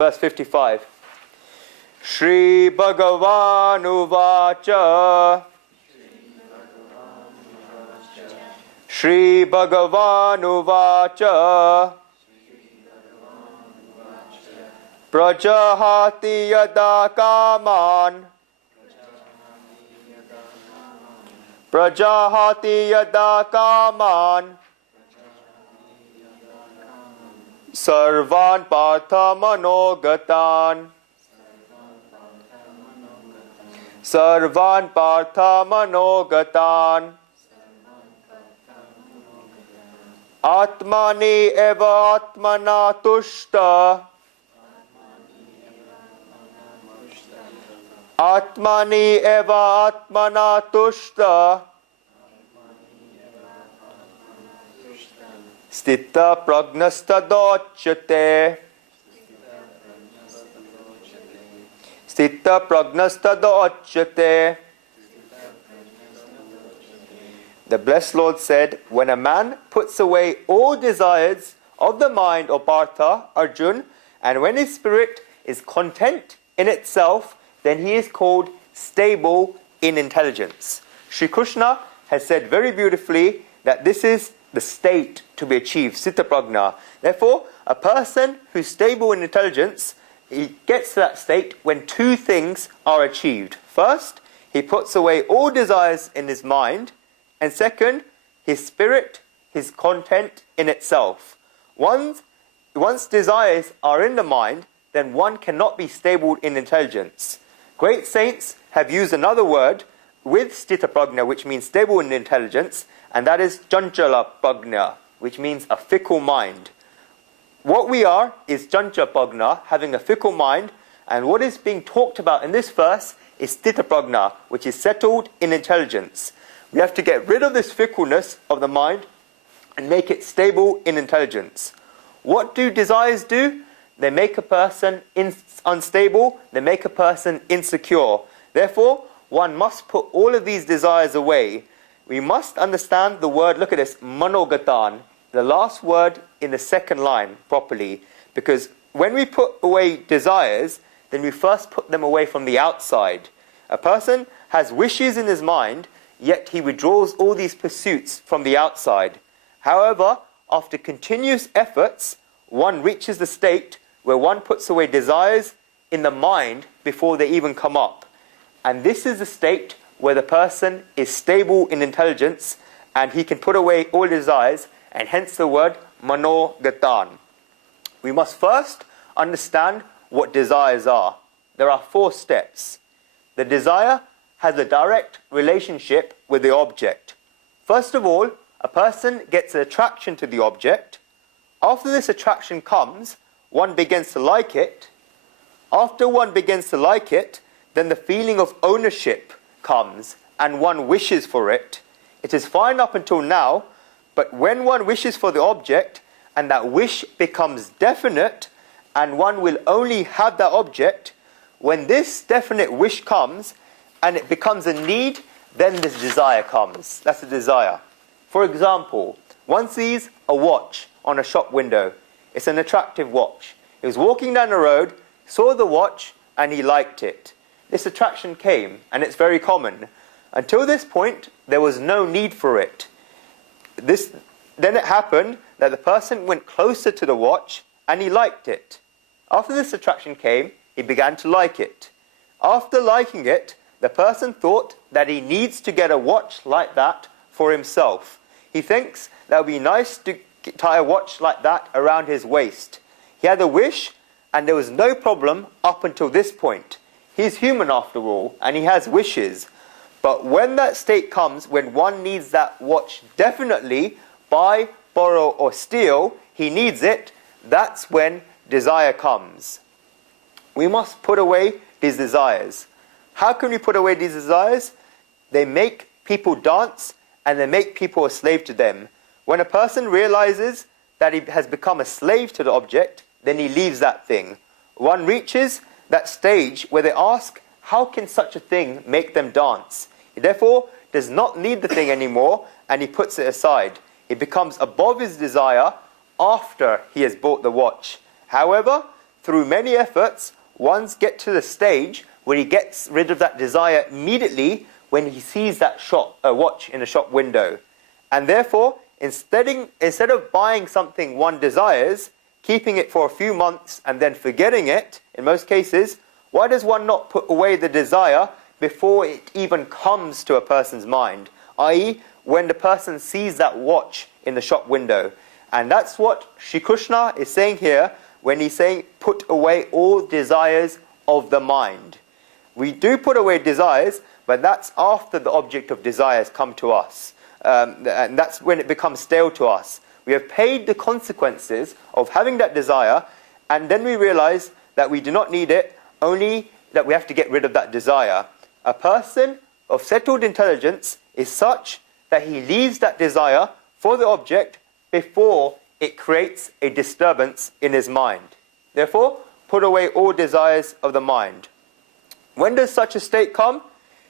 Verse 55. Shri Bhagavan Uvacha. Shri Bhagavan Uvacha. Prajahati yada kaman. Prajahati yada kaman. Sarvan Partha Manogatan. Sarvan Partha Manogatan. Atmani eva atmana tushta. Atmani eva atmana tushta. Stita pragnasta dochyate. Stita pragnasta dochyate. The blessed Lord said, when a man puts away all desires of the mind or Partha, Arjuna, and when his spirit is content in itself, then he is called stable in intelligence. Sri Krishna has said very beautifully that this is the state to be achieved, Sita Prajna. Therefore, a person who's stable in intelligence, he gets to that state when two things are achieved. First, he puts away all desires in his mind, and second, his spirit, his content in itself. Once desires are in the mind, then one cannot be stable in intelligence. Great saints have used another word with Stita Prajna, which means stable in intelligence, and that is Chanchala Prajna, which means a fickle mind. What we are is Chanchala Prajna, having a fickle mind, and what is being talked about in this verse is Stita Prajna, which is settled in intelligence. We have to get rid of this fickleness of the mind and make it stable in intelligence. What do desires do? They make a person unstable, they make a person insecure. Therefore, one must put all of these desires away. We must understand the word, look at this, manogatan, the last word in the second line properly. Because when we put away desires, then we first put them away from the outside. A person has wishes in his mind, yet he withdraws all these pursuits from the outside. However, after continuous efforts, one reaches the state where one puts away desires in the mind before they even come up. And this is the state where the person is stable in intelligence and he can put away all desires, and hence the word manogatan. We must first understand what desires are. There are 4 steps. The desire has a direct relationship with the object. First of all, a person gets an attraction to the object. After this attraction comes, one begins to like it. After one begins to like it, then the feeling of ownership comes and one wishes for it. It is fine up until now, but when one wishes for the object and that wish becomes definite and one will only have that object, when this definite wish comes and it becomes a need, then this desire comes. That's a desire. For example, one sees a watch on a shop window. It's an attractive watch. He was walking down the road, saw the watch, and he liked it. This attraction came, and it's very common. Until this point, there was no need for it. Then it happened that the person went closer to the watch, and he liked it. After this attraction came, he began to like it. After liking it, the person thought that he needs to get a watch like that for himself. He thinks that would be nice to tie a watch like that around his waist. He had a wish, and there was no problem up until this point. He's human after all, and he has wishes. But when that state comes, when one needs that watch definitely, buy, borrow, or steal, he needs it, that's when desire comes. We must put away these desires. How can we put away these desires? They make people dance, and they make people a slave to them. When a person realizes that he has become a slave to the object, then he leaves that thing. One reaches that stage where they ask, how can such a thing make them dance? He therefore does not need the thing anymore, and he puts it aside. He becomes above his desire after he has bought the watch. However, through many efforts, one gets to the stage where he gets rid of that desire immediately when he sees that watch in a shop window. And therefore, instead of buying something one desires, keeping it for a few months and then forgetting it, in most cases, why does one not put away the desire before it even comes to a person's mind? I.e., when the person sees that watch in the shop window. And that's what Shri Krishna is saying here when he's saying, put away all desires of the mind. We do put away desires, but that's after the object of desires come to us. And that's when it becomes stale to us. We have paid the consequences of having that desire, and then we realize that we do not need it, only that we have to get rid of that desire. A person of settled intelligence is such that he leaves that desire for the object before it creates a disturbance in his mind. Therefore, put away all desires of the mind. When does such a state come?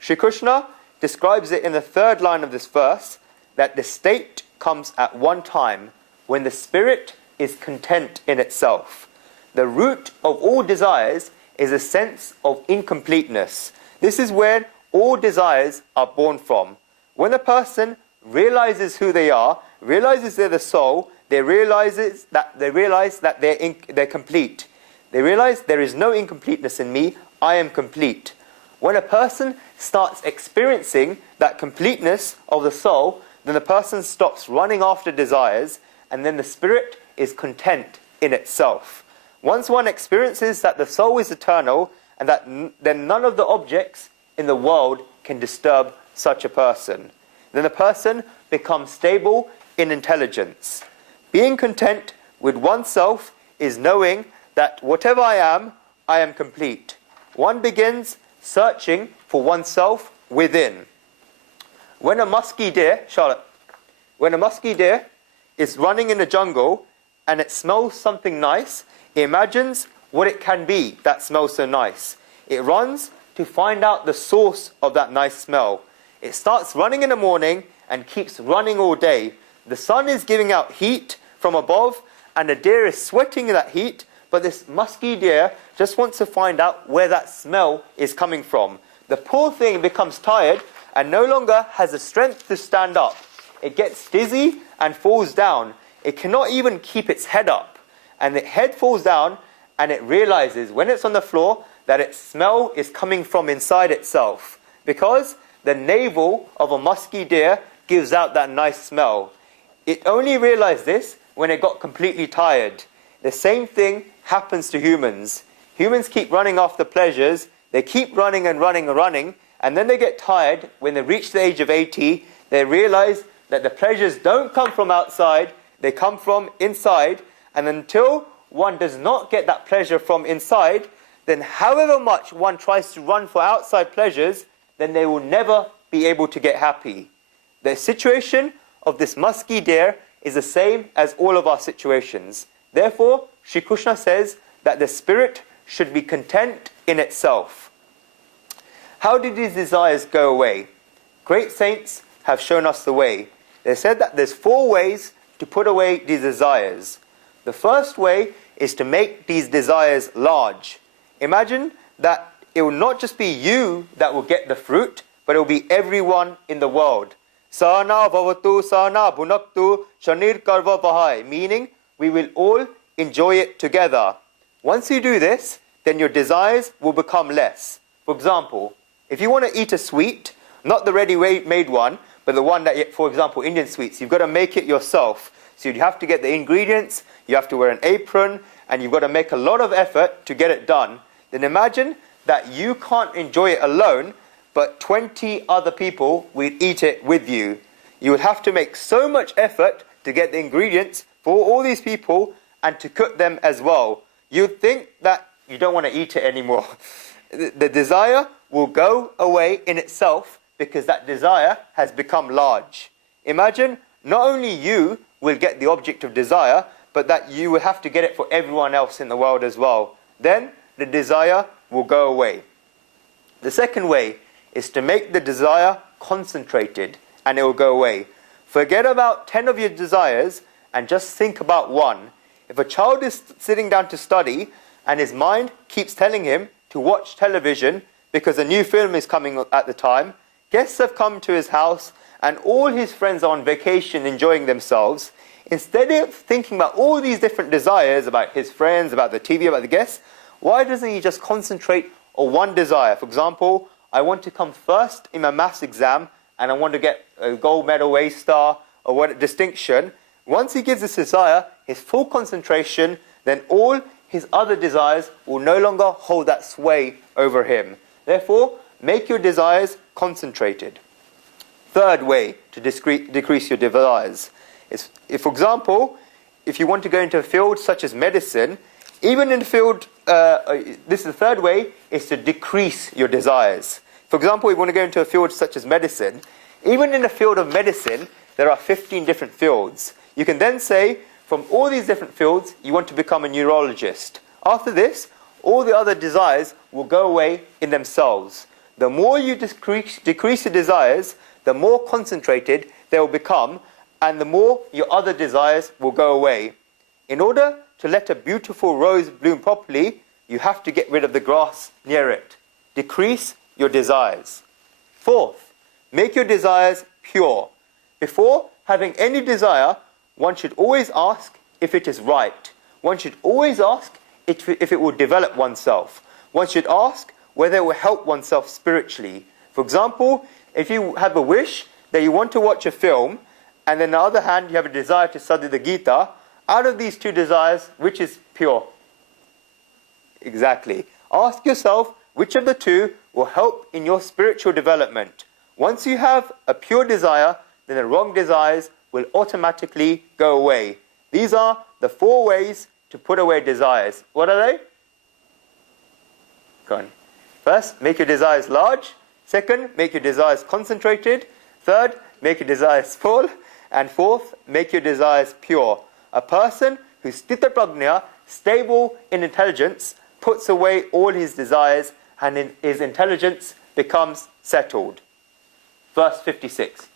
Shri Krishna describes it in the third line of this verse, that the state comes at one time when the spirit is content in itself. The root of all desires is a sense of incompleteness. This is where all desires are born from. When a person realizes who they are, realizes they're the soul, they realize that they're complete. They realize there is no incompleteness in me, I am complete. When a person starts experiencing that completeness of the soul, then the person stops running after desires, and then the spirit is content in itself. Once one experiences that the soul is eternal, and that then none of the objects in the world can disturb such a person, then the person becomes stable in intelligence. Being content with oneself is knowing that whatever I am complete. One begins searching for oneself within. When a musky deer, is running in the jungle and it smells something nice, it imagines what it can be that smells so nice. It runs to find out the source of that nice smell. It starts running in the morning and keeps running all day. The sun is giving out heat from above and the deer is sweating in that heat, but this musky deer just wants to find out where that smell is coming from. The poor thing becomes tired and no longer has the strength to stand up. It gets dizzy and falls down. It cannot even keep its head up. And the head falls down and it realizes when it's on the floor that its smell is coming from inside itself. Because the navel of a musky deer gives out that nice smell. It only realized this when it got completely tired. The same thing happens to humans. Humans keep running after pleasures. They keep running and running and running. And then they get tired. When they reach the age of 80, they realize that the pleasures don't come from outside. They come from inside. And until one does not get that pleasure from inside, then however much one tries to run for outside pleasures, then they will never be able to get happy. The situation of this musky deer is the same as all of our situations. Therefore, Shri Krishna says that the spirit should be content in itself. How did these desires go away? Great saints have shown us the way. They said that there's 4 ways to put away these desires. The first way is to make these desires large. Imagine that it will not just be you that will get the fruit, but it will be everyone in the world. Sana bhavatu sana bhunaktu shanir karva bahai, meaning we will all enjoy it together. Once you do this, then your desires will become less. For example, if you want to eat a sweet, not the ready-made one, but the one that, for example, Indian sweets, you've got to make it yourself. So you have to get the ingredients, you have to wear an apron, and you've got to make a lot of effort to get it done. Then imagine that you can't enjoy it alone, but 20 other people will eat it with you. You would have to make so much effort to get the ingredients for all these people and to cook them as well. You'd think that you don't want to eat it anymore. The desire will go away in itself because that desire has become large. Imagine not only you will get the object of desire, but that you will have to get it for everyone else in the world as well. Then the desire will go away. The second way is to make the desire concentrated and it will go away. Forget about 10 of your desires and just think about one. If a child is sitting down to study and his mind keeps telling him to watch television because a new film is coming at the time, guests have come to his house, and all his friends are on vacation enjoying themselves, instead of thinking about all these different desires about his friends, about the TV, about the guests, why doesn't he just concentrate on one desire? For example, I want to come first in my maths exam and I want to get a gold medal, A star, or what distinction. Once he gives this desire his full concentration, then all his other desires will no longer hold that sway over him. Therefore, make your desires concentrated. Third way to decrease your desires is, if, for example, if you want to go into a field such as medicine, even in the field, this is the third way, is to decrease your desires. For example, if you want to go into a field such as medicine, even in the field of medicine, there are 15 different fields. You can then say, from all these different fields, you want to become a neurologist. After this, all the other desires will go away in themselves. The more you decrease your desires, the more concentrated they will become, and the more your other desires will go away. In order to let a beautiful rose bloom properly, you have to get rid of the grass near it. Decrease your desires. Fourth, make your desires pure. Before having any desire, one should always ask if it is right. One should always ask if it will develop oneself. One should ask whether it will help oneself spiritually. For example, if you have a wish that you want to watch a film, and then on the other hand you have a desire to study the Gita, out of these two desires, which is pure? Exactly. Ask yourself which of the two will help in your spiritual development. Once you have a pure desire, then the wrong desires will automatically go away. These are the 4 ways to put away desires. What are they? Go on. First, make your desires large. Second, make your desires concentrated. Third, make your desires small. And fourth, make your desires pure. A person who's sthita prajna, stable in intelligence, puts away all his desires and his intelligence becomes settled. Verse 56.